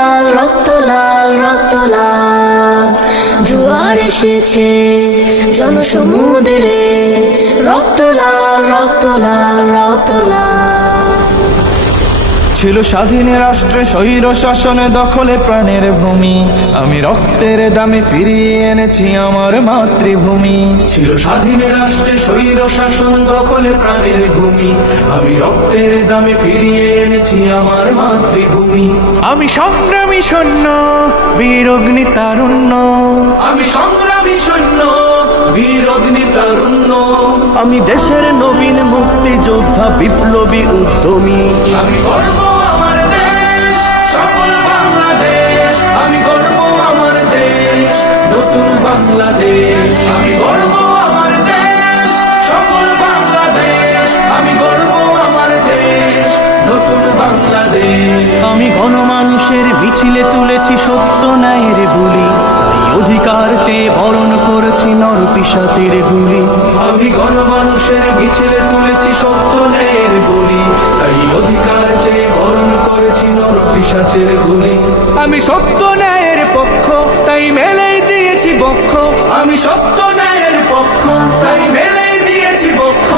লাল, রক্ত লাল, রক্ত লাল। জোয়ার এসেছে জনসমুদ্রে, রক্ত লাল, রক্ত লাল, রক্ত লাল। ছিল স্বাধীন রাষ্ট্রে স্বৈর শাসনে দখলে প্রাণের ভূমি, আমি রক্তের দামে ফিরিয়ে এনেছি আমার মাতৃভূমি। ছিল স্বাধীন রাষ্ট্রে স্বৈর শাসন দখলে প্রাণের ভূমি, আমি রক্তের দামে ফিরিয়ে এনেছি আমার মাতৃভূমি। আমি সংগ্রামী সৈন্য, বীর অগ্নি তারুণ্য, আমি সংগ্রামী সৈন্য, বীর অগ্নি তারুণ্য। আমি দেশের নবীন মুক্তিযোদ্ধা, বিপ্লবী উদ্যমী। আমি গর্ব আমার দেশ, সফল বাংলাদেশ। আমি গর্ব আমার দেশ, নতুন বাংলাদেশ। আমি গর্ব আমার দেশ, সফল বাংলাদেশ। আমি গর্ব আমার দেশ, নতুন বাংলাদেশ। আমি গণমানুষের মিছিলে তুলেছি সত্য ন্যায়ের বুলি, তাই অধিকার চেয়ে বরণ করেছি নর পিশাচের গুলি। আমি গণমানুষের মিছিলে তুলেছি সত্য ন্যায়ের বুলি, তাই অধিকার চেয়ে বরণ করেছি নর পিশাচের গুলি। আমি সত্য ন্যায়ের পক্ষ, তাই মেলেই দিয়েছি বক্ষ। আমি সত্য ন্যায়ের পক্ষ, তাই মেলেই দিয়েছি বক্ষ।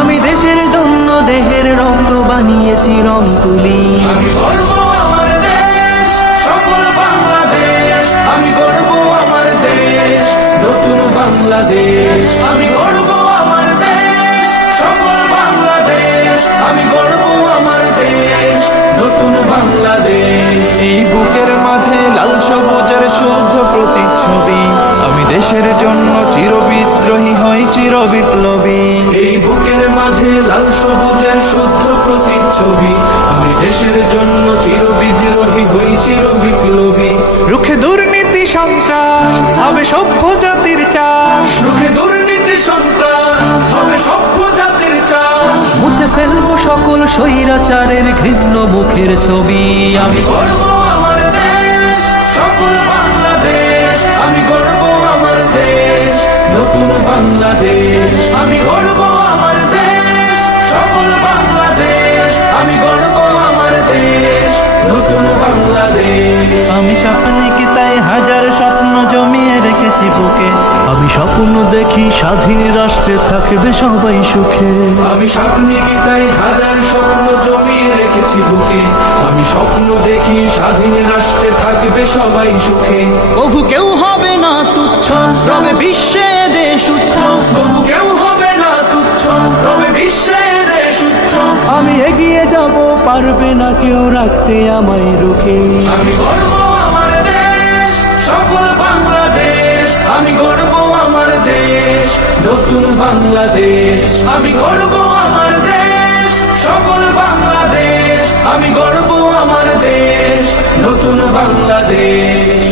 আমি দেশের জন্য দেহের রক্ত বানিয়েছি রং তুলি। আমি গর্ব আমার দেশ, সফল বাংলাদেশ। আমি গর্ব আমার দেশ, নতুন বাংলাদেশ। আমি গর্ব আমার দেশ, সফল বাংলাদেশ। আমি গর্ব আমার দেশ, নতুন বাংলাদেশ। এই বুকের মাঝে লাল সবুজের শুদ্ধ প্রতিচ্ছবি, আমি দেশের জন্য চির বিদ্রোহী হই চির বিপ্লবী। এই বুকের মাঝে লাল সবুজের শুদ্ধ প্রতিচ্ছবি, আমি দেশের জন্য চির বিদ্রোহী হই চির বিপ্লবী। রুখে দুর্নীতি সন্ত্রাস হবে সভ্য জাতির চাষ, রুখে দুর্নীতি সন্ত্রাস হবে সভ্য জাতির চাষ। মুছে ফেলবো সকল স্বৈরাচারের ঘৃণ্য মুখের ছবি। আমি গর্ব আমার দেশ, সফল বাংলাদেশ। আমি গর্ব আমার দেশ, নতুন বাংলাদেশ। আমি গর্ব আমার দেশ, সফল বাংলাদেশ। আমি গর্ব আমার দেশ, নতুন বাংলাদেশ। আমি স্বপ্নে কি তাই হাজার স্বপ্ন জমিয়ে রেখেছি বুকে, আমি স্বপ্ন দেখি স্বাধীন রাষ্ট্রে থাকবে সবাই সুখে। আমি স্বপ্নে কি তাই হাজার স্বপ্ন জমিয়ে রেখেছি বুকে, আমি স্বপ্ন দেখি স্বাধীন রাষ্ট্রে থাকবে সবাই সুখে। কবু কেউ হবে না তুচ্ছ, রবে বিশ্বে দেশ উচ্চ। কবু কেউ হবে না তুচ্ছ, রবে বিশ্বে দেশ উচ্চ। আমি এগিয়ে যাব, পারবে না কেউ রাখতে আমায় রুখে। আমি গর্ব আমার দেশ, সফল বাংলাদেশ। আমি গর্ব আমার দেশ, নতুন বাংলাদেশ। আমি গর্ব আমার দেশ, সফল বাংলাদেশ। আমি গর্ব আমার দেশ, নতুন বাংলাদেশ।